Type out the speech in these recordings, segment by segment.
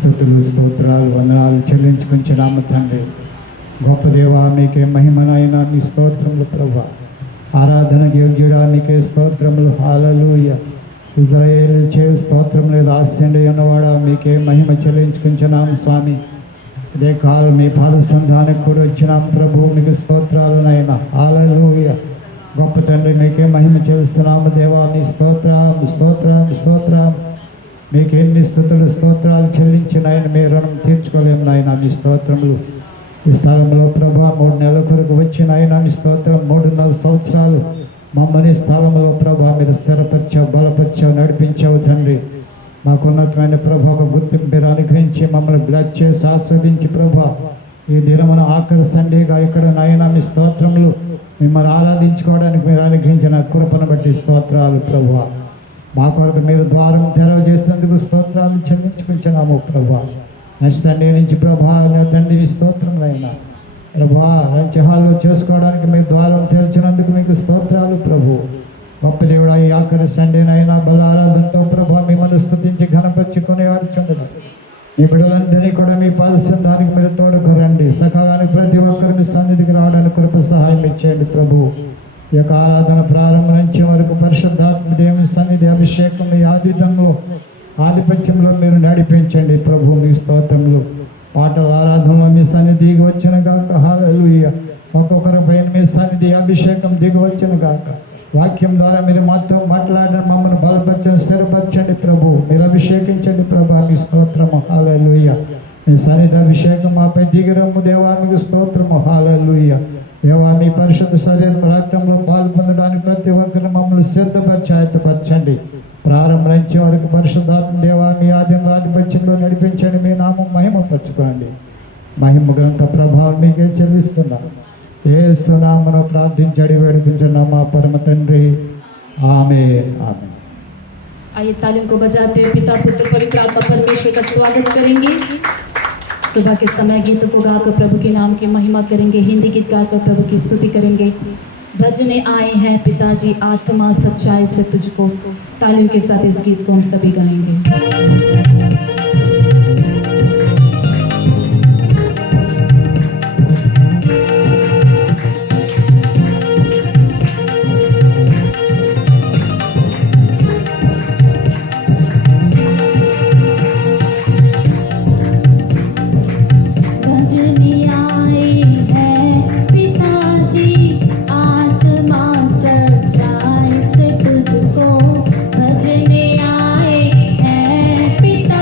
స్తుతులు స్తోత్రాలు వందనాలు చెల్లించుకుంటున్నాము తండ్రి. గొప్ప దేవా మీకే మహిమనైనా మీ స్తోత్రములు ప్రభా. ఆరాధన యోగ్యుడా మీకే స్తోత్రములు. హల్లెలూయా. ఇజ్రాయేలు చేయు స్తోత్రములు దాస్యండి ఉన్నవాడా మీకే మహిమ చెల్లించుకుంటున్నాము స్వామి. ఇదే కాలం మీ పాద సంధానికి కూడా వచ్చినాం ప్రభు, మీకు స్తోత్రాలునైనా. హల్లెలూయా. గొప్ప తండ్రి మీకే మహిమ చెల్లిస్తున్నాము దేవా. మీ స్తోత్రం మీకు ఎన్ని స్తుతులు స్తోత్రాలు చెల్లించిన ఆయన మీ రుణం తీర్చుకోలేము నాయన. మీ స్తోత్రములు ఈ స్థలంలో ప్రభా 3 నెలల కొరకు వచ్చిన ఆయన మీ స్తోత్రం. 3.5 సంవత్సరాలు మమ్మల్ని స్థలంలో ప్రభా మీరు స్థిరపరిచావు, బలపరిచావు, నడిపించావు తండ్రి. మాకున్నతమైన ప్రభా ఒక గుర్తింపు మీరు అనుగ్రహించి మమ్మల్ని బ్లెస్ చేసి ఆస్వాదించి ప్రభా ఈ దినమున ఆఖరి సండేగా ఇక్కడ నాయన మీ స్తోత్రములు మిమ్మల్ని ఆరాధించుకోవడానికి మీరు అనుగ్రహించిన కృపను బట్టి స్తోత్రాలు ప్రభా. మా కొరకు మీరు ద్వారం తెరవజేసేందుకు స్తోత్రాలు చెల్లించుకుంటున్నాము ప్రభా. నెక్స్ట్ సండే నుంచి ప్రభా తండ్రి మీ స్తోత్రములైనా ప్రభా రంచహాల్లో చేసుకోవడానికి మీరు ద్వారం తెరిచినందుకు మీకు స్తోత్రాలు ప్రభు. గొప్ప దేవుడు ఈ ఆఖరి సండేనైనా బల ఆరాధనతో ప్రభా మిమ్మల్ని స్తుతించి ఘనపరుచుకుని ఆడుచుండగా ఈ బిడ్డలందరినీ కూడా మీ పాదసంధానికి మీరు తోడుకోరండి. సకాలానికి ప్రతి ఒక్కరు మీ సన్నిధికి రావడానికి కృప సహాయం ఇచ్చేయండి ప్రభు. ఈ యొక్క ఆరాధన ప్రారంభం నుంచి వరకు పరిశుద్ధాత్మ దేవుని సన్నిధి అభిషేకం మీ ఆధిపత్యంలో మీరు నడిపించండి ప్రభు. మీ స్తోత్రములు పాటల ఆరాధనలో మీ సన్నిధి దిగి వచ్చిన గాక. హల్లెలూయా. ఒక్కొక్కరి పైన మీ సన్నిధి అభిషేకం దిగి వచ్చిన గాక. వాక్యం ద్వారా మీరు మాతో మాట్లాడడం మమ్మల్ని బలపరచండి, స్థిరపరచండి ప్రభు. మీరు అభిషేకించండి ప్రభా. మీ స్తోత్రము. హల్లెలూయా. మీ సన్నిధి అభిషేకం మాపై దిగిరమ్ము దేవా. మీకు స్తోత్రము. హల్లెలూయా. దేవా మీ పరిశుద్ధ శరీరం రక్తంలో పాలు పొందడానికి ప్రతి ఒక్కరిని మమ్మల్ని సిద్ధపరిచి ఆయత్తపరచండి. ప్రారంభం నుంచి వరకు పరిశుద్ధాత్మ దేవా మీ ఆధిపత్యంలో నడిపించండి. మీ నామం మహిమపరచుకోండి. మహిమ గ్రంథ ప్రభావం మీకే చెల్లిస్తున్నాం. యేసు నామమున ప్రార్థించడి వేడుకుంటున్నాం మా పరమ తండ్రి. आमीन आमीन। आइए तालियों को बजाते हुए पिता पुत्र पवित्र आत्मा परमेश्वर का स्वागत करेंगे। सुबह के समय गीतों को गाकर प्रभु के नाम की महिमा करेंगे। हिंदी गीत गाकर प्रभु की स्तुति करेंगे। भजने आए हैं पिताजी आत्मा सच्चाई से तुझको। तालियों के साथ इस गीत को हम सभी गाएंगे। पिता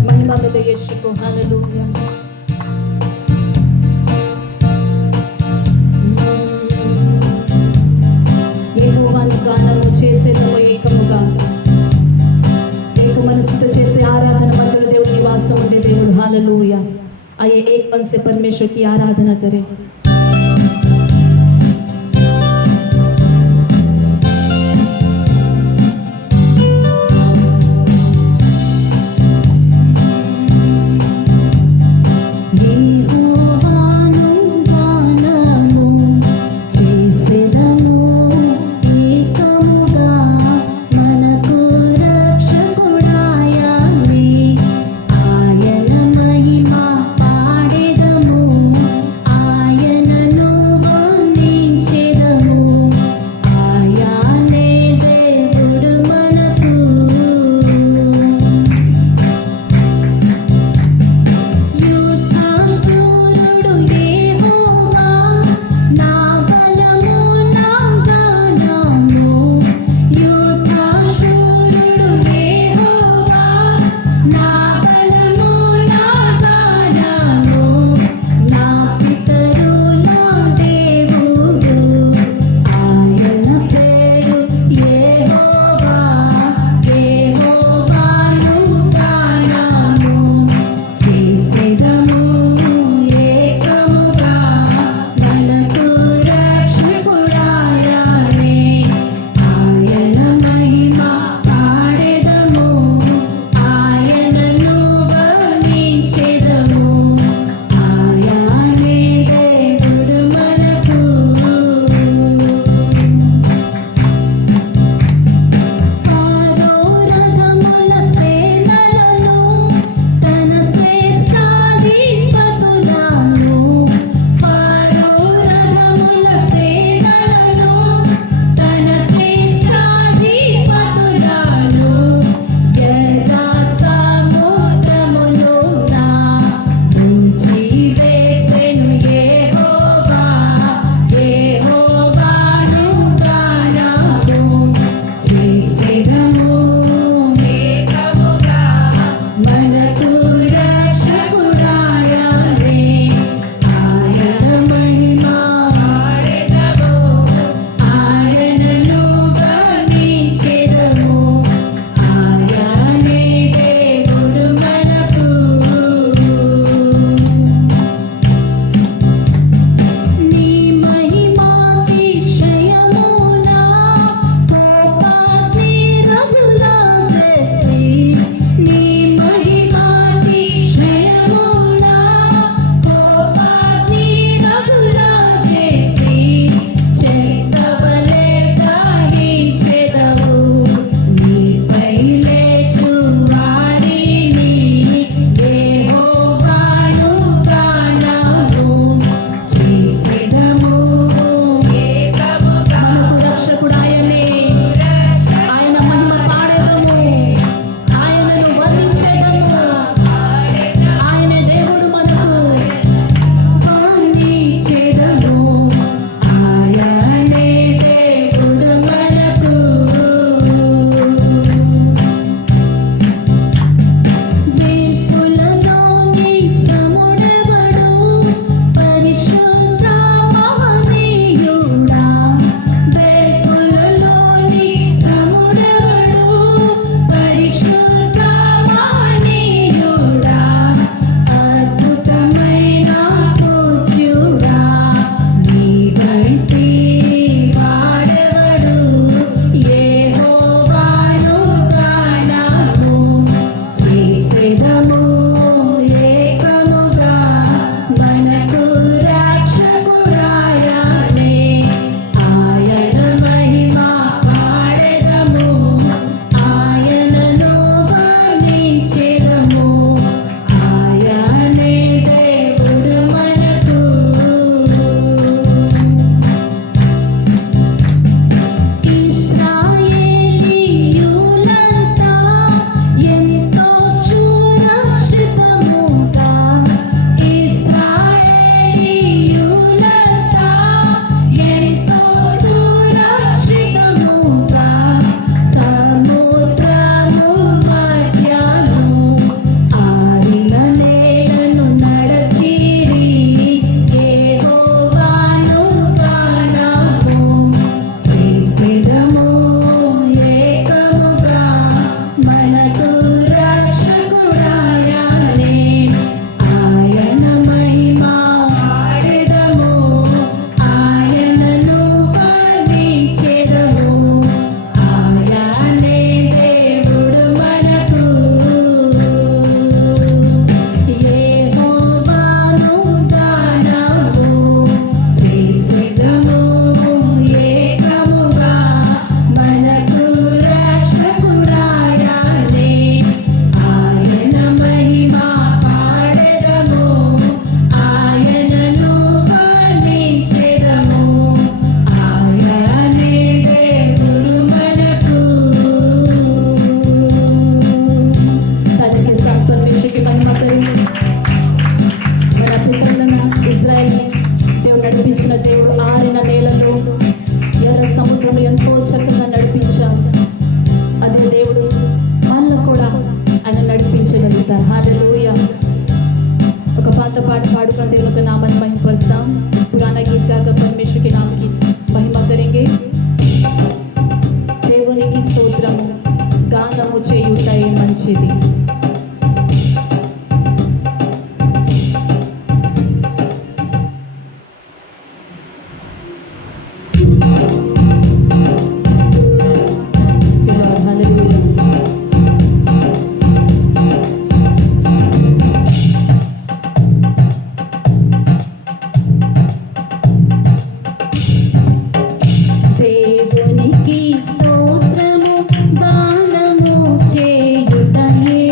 महिमा मिले यीशु को हालेलुया యెహోవాను గానము చేసేదము ఏకముగా एक మనసుతో చేసే ఆరాధన మందిరం దేవుని నివాసం ఉండే దేవుడు हालेलुया आइए एक मन से परमेश्वर की आराधना करें ఆయన మంచిది. హల్లెలూయా. దేవునికి స్తోత్రము గానము చేయుటయే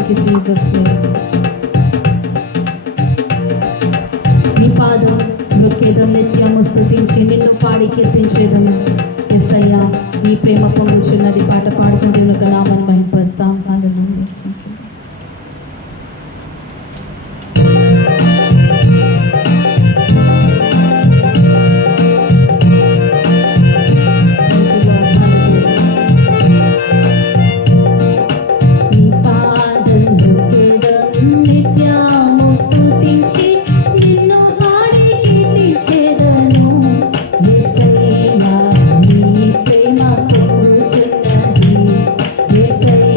Thank you, Jesus' name. నీ పాదం మృక్కేదం నిత్యము స్తుతించి నిన్ను పాడి కీర్తించేదము. యేసయ్యా నీ ప్రేమ పొంగుచున్నది పాట పాడుకుని దేవుని యొక్క నామాన్ని మహిమపరుస్తాం. హల్లెలూయా. నీ పాదం మృక్కేదం నిత్యము స్తుతించి నిన్ను పాడి కీర్తించేదను. యేసయ్యా నీ ప్రేమ పొంగుచున్నది. యేసయ్యా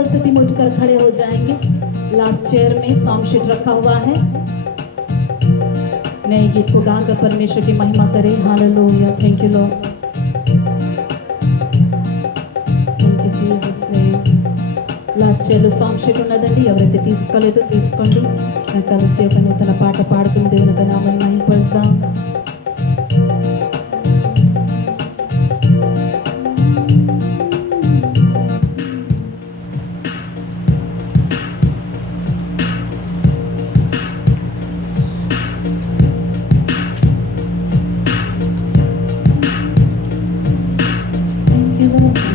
उपस्थिति में उठकर खड़े हो जाएंगे। लास्ट चेयर में सॉन्ग शीट रखा हुआ है। नए गीत को गाकर परमेश्वर की महिमा करें। Hallelujah, thank you Lord, thank you Jesus name. Last చైర్లో సాంగ్ షీట్ ఉన్నదండి, ఎవరైతే తీసుకోలేదో తీసుకోండి. నాకు కలిసి ఒక నూతన పాట పాడుకుని దేవుని యొక్క నామాన్ని మహిమపరుస్తాం.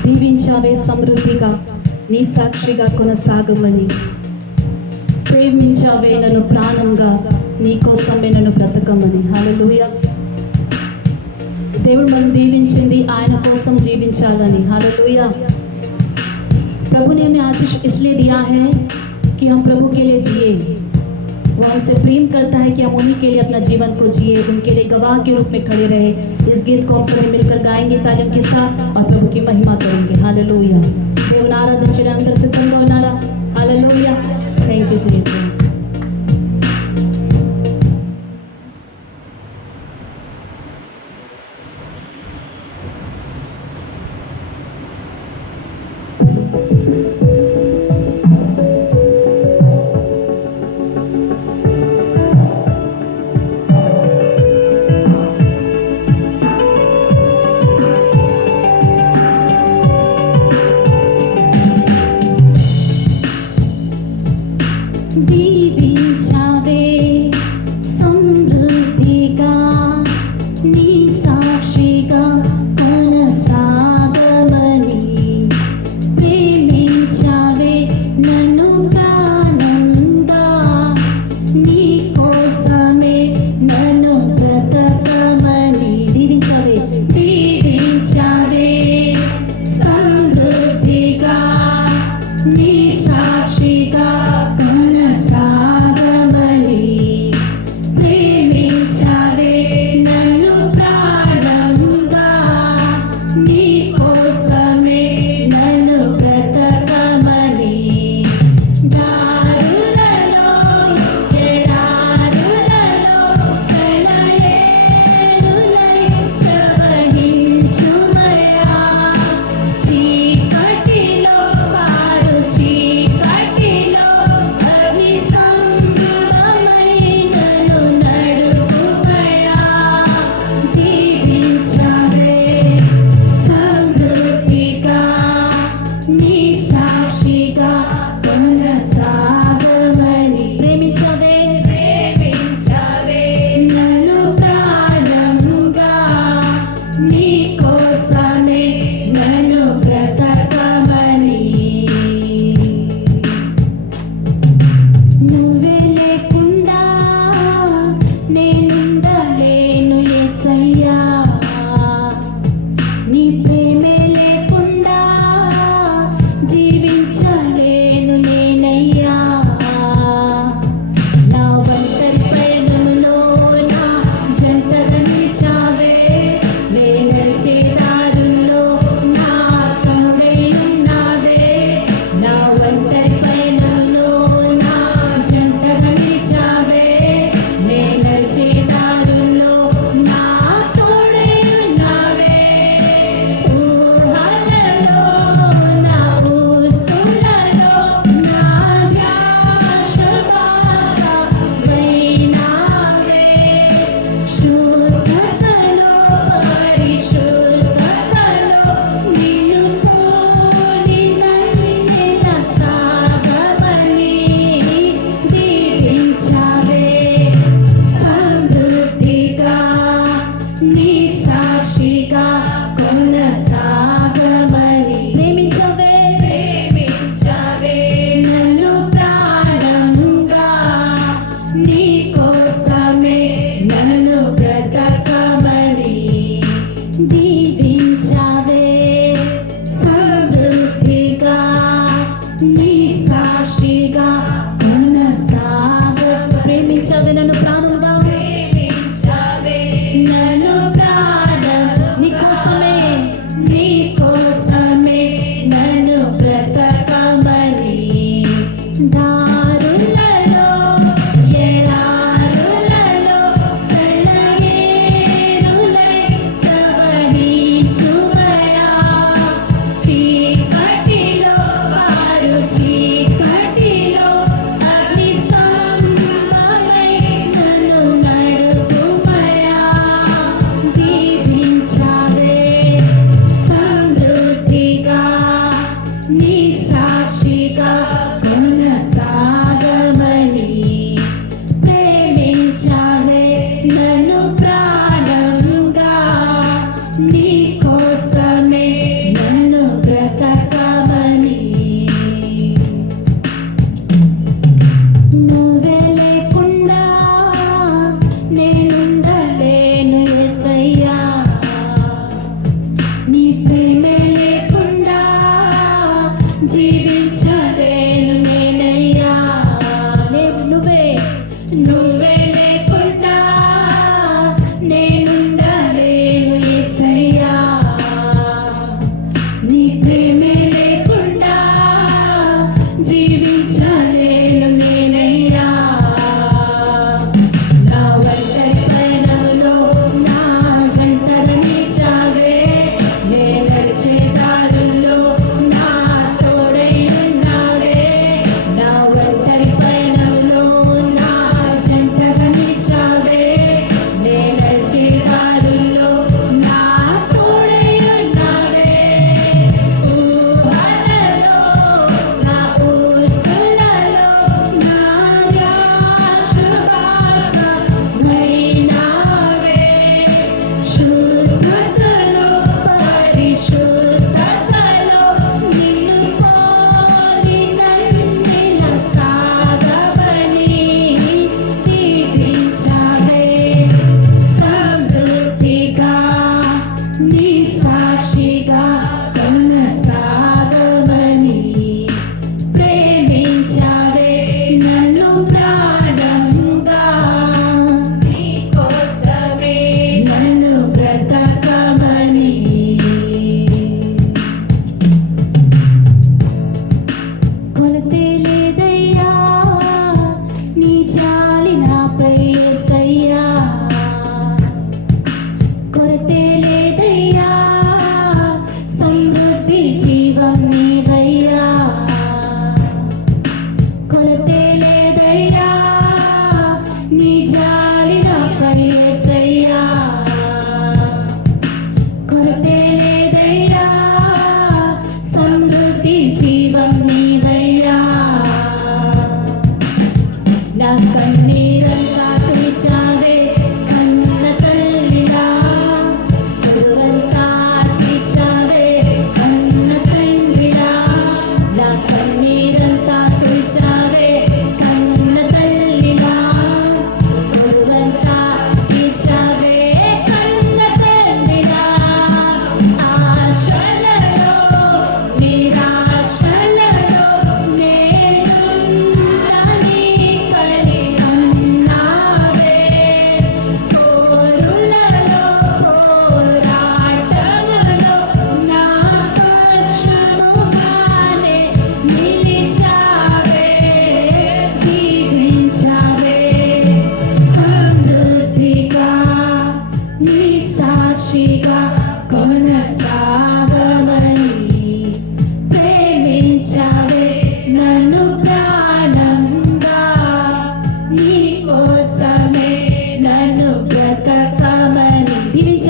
దీవించావే సమృద్ధిగా, నీ సాక్షిగా కొనసాగమని, ప్రేమించావే నన్ను ప్రాణంగా, నీ కోసమే నన్ను బ్రతకమని. హల్లెలూయా. దేవుడు మనం దీవించింది ఆయన కోసం జీవించాలని. హల్లెలూయా. प्रभु ने हमें आशीष इसलिए दिया है कि हम प्रभु के लिए जिए। वो हमसे प्रेम करता है कि हम उन्हीं के लिए अपना जीवन को जिए, उनके लिए गवाह के रूप में खड़े रहे। इस गीत को हम सभी मिलकर गाएंगे तालियों के साथ और प्रभु की महिमा करेंगे। हालेलुया. దేవుని ఆరాధించడం అందరూ సిద్ధంగా ఉన్నారా? హల్లెలూయా, థ్యాంక్ యూ జీసస్. దీవించావే సమృద్ధిగా, నీ సాక్షిగా కొనసాగమని, ప్రేమించావే నన్ను ప్రాణంగా, నీ కోసమే నన్ను బ్రతకమని. దీవించావే, దీవించావే సమృద్ధిగా, నీ సాక్షిగా కొనసాగమని, ప్రేమించావే నన్ను ప్రాణంగా, నీ కోసమే నన్ను బ్రతకమని. దారులలో ఎడారులలో సెలయేరులై ప్రవహించుమయా, చీకటిలో వారు చీకటిలో అగ్ని సంగమమై నన్ను నడుపుమయా. దీవించావే సమృద్ధిగా, నీ సాక్షిగా కొనసాగమని, ప్రేమించావే, ప్రేమించావే నన్ను ప్రాణంగా, నీ కోసమే నన్ను బ్రతకమని. నువ్వే లేకుండా నేనుండలేను యేసయ్యా, నీ ప్రేమే లేకుండా జీవించలేను నేనయ్యా. నా ఒంటరి ప్రయాణంలో నా జంటగా నిలిచావే, నే నడిచే దారుల్లో నా తోడై ఉన్నావే. నా ఒంటరి ప్రయాణంలో నా జంటగా నిలిచావే, నే నడిచే దారుల్లో నా తోడై ఉన్నావే. ఊహలలో నా ఊసులలో నా ధ్యాస వైనావే. శుద్ధతలో పరిశుద్ధతలో నిన్ను పోలి నన్ను సాగమని, దీవించావే సమృద్ధిగా, నీ సాక్షిగా కొనసాగమని, ప్రేమించావే, ప్రేమించావే నన్ను ప్రాణంగా, నీ కోసమే నన్ను బ్రతకమని. దీవించావే సమృద్ధిగా, నీ సాక్షిగా కొనసాగ, ప్రేమించావే నన్ను ప్రాణంగా, ప్రేమించావే నన్ను ప్రాణంగా,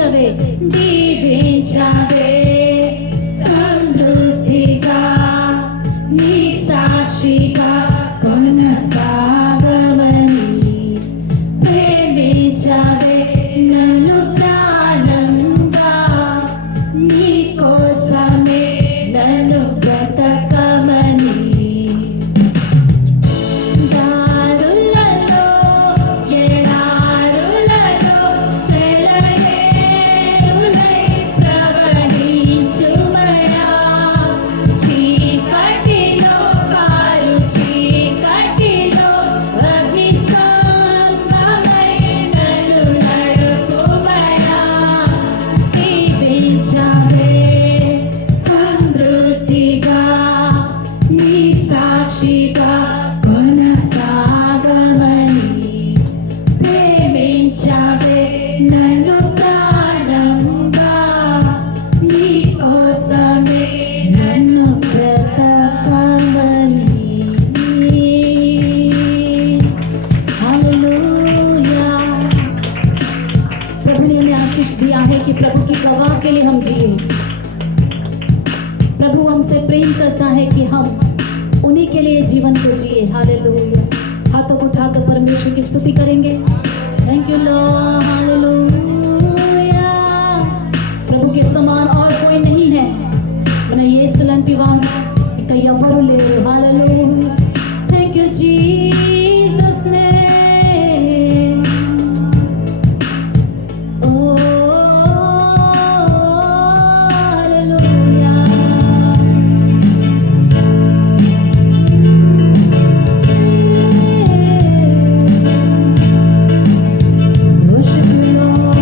దీవించవే దీవించవే సమృద్ధిగా నీ సాక్షిగా కొనసాగవని ప్రేమించవే నన్ను ప్రాణంగా నీ కోసమే నన్ను బ్రతకమని దారులలో ఎడారులలో సెలయేరులై ప్రవహించుమయా చీకటిలో కారు చీకటిలో అగ్నిస్తంభమై నన్ను నడుపుమయా దీవించవే సమృద్ధిగా నీ సాక్షిగా కొనసాగమని ప్రేమించవే నన్ను ప్రాణంగా నీ కోసమే నన్ను బ్రతకమని हालेलुया प्रभु ने हमें आशीष दिया है कि प्रभु की गवाह के लिए हम जिए प्रभु हमसे प्रेम करता है कि हम उन्हीं के लिए जीवन को जिए हालेलुया हाथों को उठाकर परमेश्वर की स्तुति करेंगे थैंक यू लॉर्ड हालेलुया प्रभु के समान और कोई नहीं है మన యేసులాంటి వారు ఇక ఎవరు లేరు hallelujah thank you Jesus name oh hallelujah worship you Lord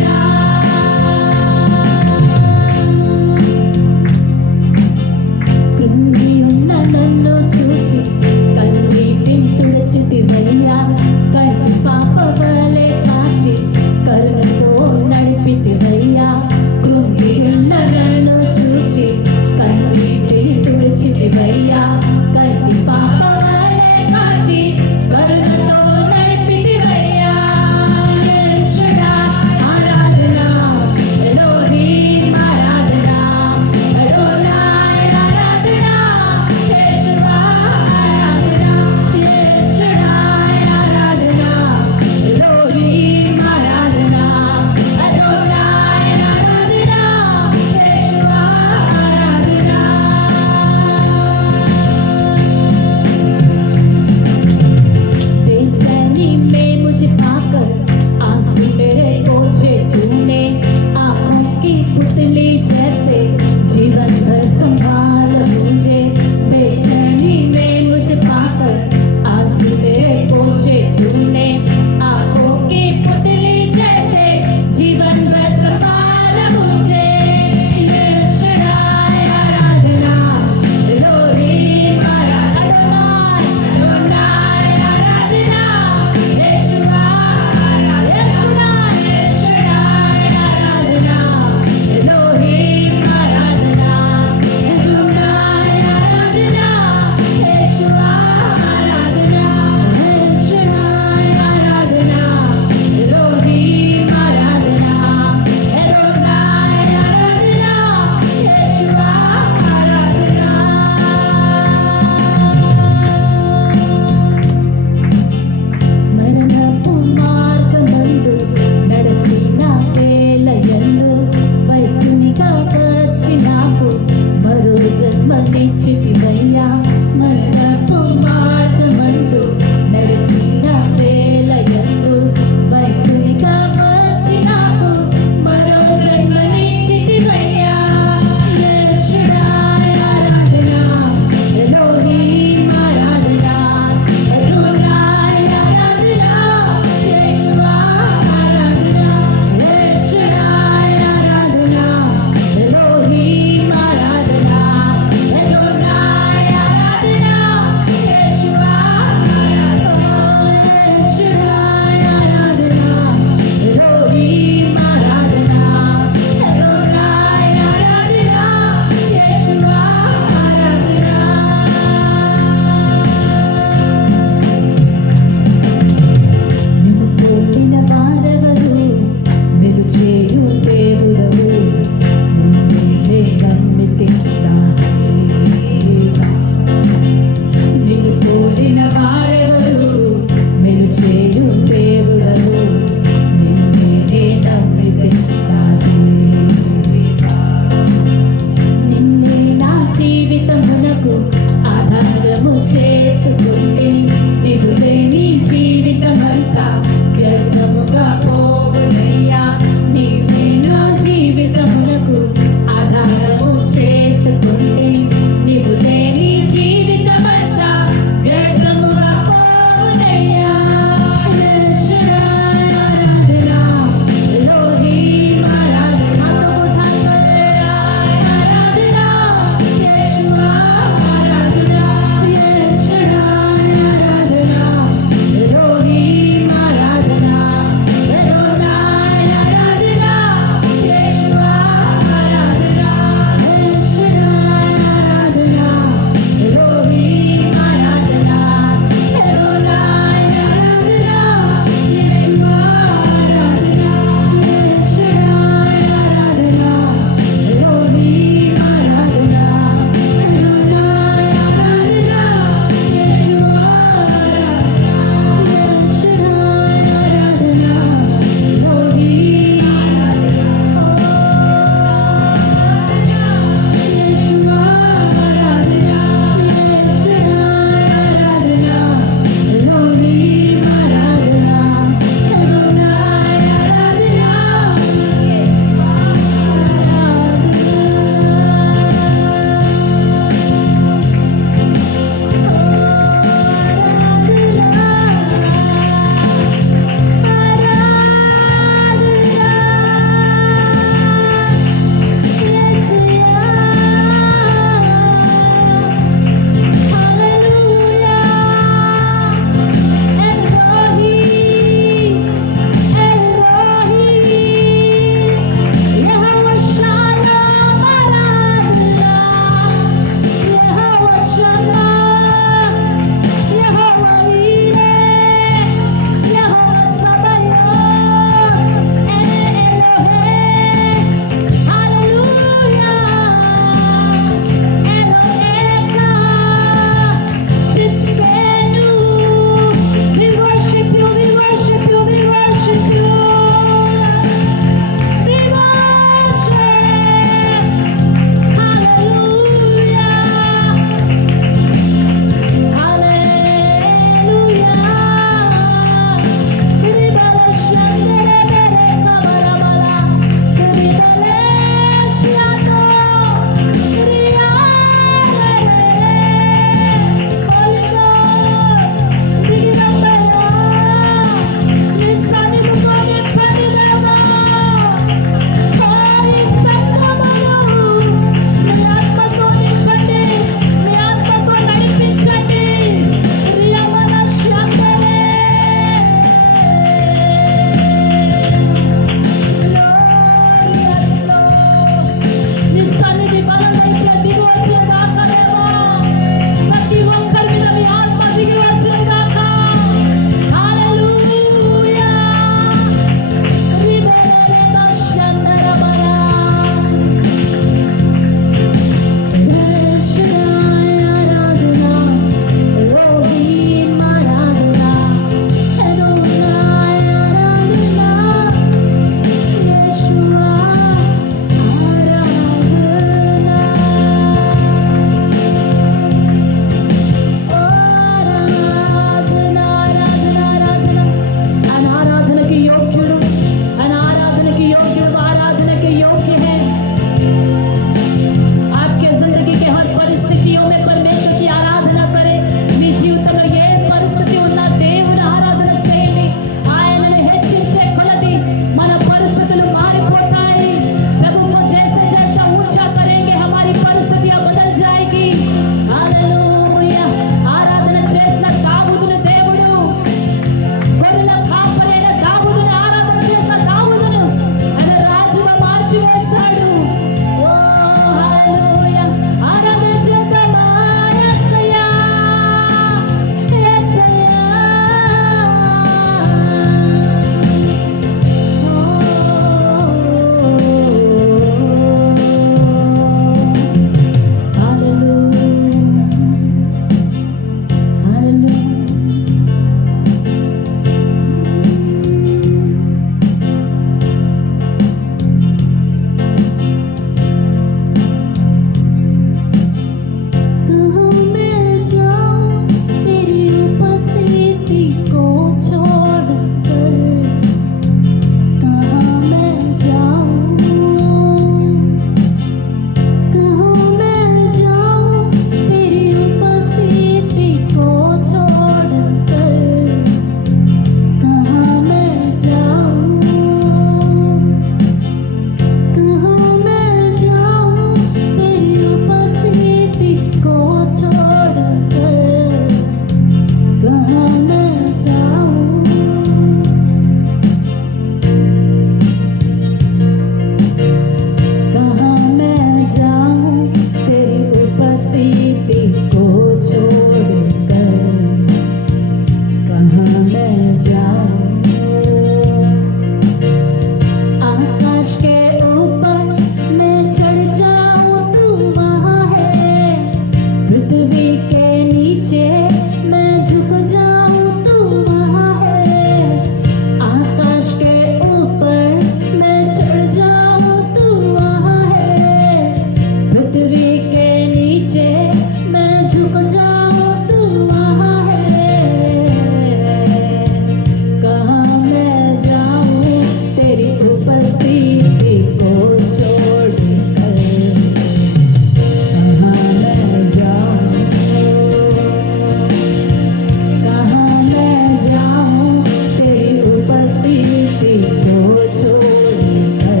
को छोड़कर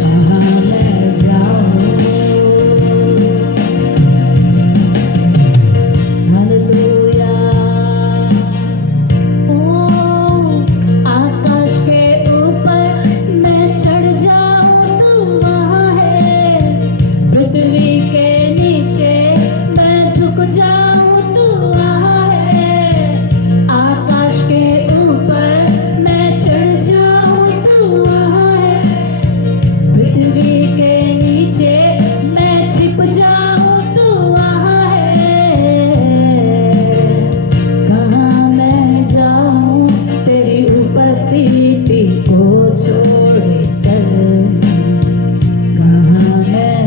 कहाँ मैं जाऊं। हालेलुया। ओ आकाश के ऊपर मैं चढ़ जाऊं तो वहाँ है, पृथ्वी के नीचे मैं झुक जाऊं तो वहाँ है। आकाश के ऊपर मैं चढ़ जाऊं तो वहाँ है, पृथ्वी के नीचे मैं छिप जाऊं तो वहाँ है। कहाँ मैं जाऊं तेरी उपस्थिति को छोड़कर, कहाँ मैं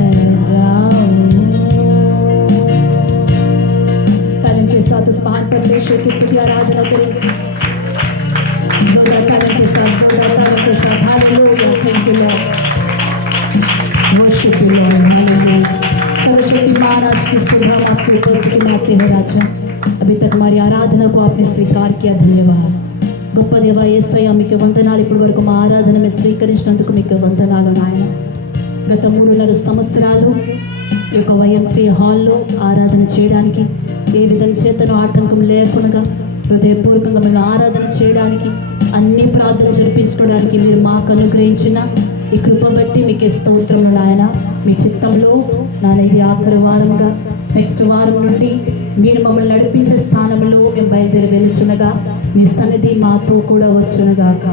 जाऊं। तालीम के साथ उस महान परमेश्वर की स्तुति आराधना करेंगे। जोरदार तालीम के साथ, जोरदार तालीम के साथ। Hallelujah, thank you Lord, worship you Lord, hallelujah. सर्वशक्तिमान आज की सुबह हम आपकी उपस्थिति में आते हैं राजा। अभी तक हमारी आराधना को आपने स्वीकार किया, धन्यवाद। గొప్ప దేవ యేసయ్య మీకు వందనాలు। ఇప్పటి వరకు మా ఆరాధన మేము స్వీకరించినందుకు మీకు వందనాలు నాయన। గత 3.5 సంవత్సరాలు ఈ యొక్క వైఎంసీ హాల్లో ఆరాధన చేయడానికి ఏ విధం చేతను ఆటంకం లేకుండా హృదయపూర్వకంగా మేము ఆరాధన చేయడానికి, అన్ని ప్రార్థన జరిపించుకోవడానికి మీరు మాకు అనుగ్రహించిన ఈ కృప బట్టి మీకు స్తోత్రములు నాయన। మీ చిత్తంలో నాన్న ఇది ఆఖరి వారంగా, నెక్స్ట్ వారం నుండి మీరు మమ్మల్ని నడిపించే స్థానంలో మేము బయలుదేరి వెళ్చునగా, మీ సన్నిధి మాతో కూడా వచ్చునుగాక।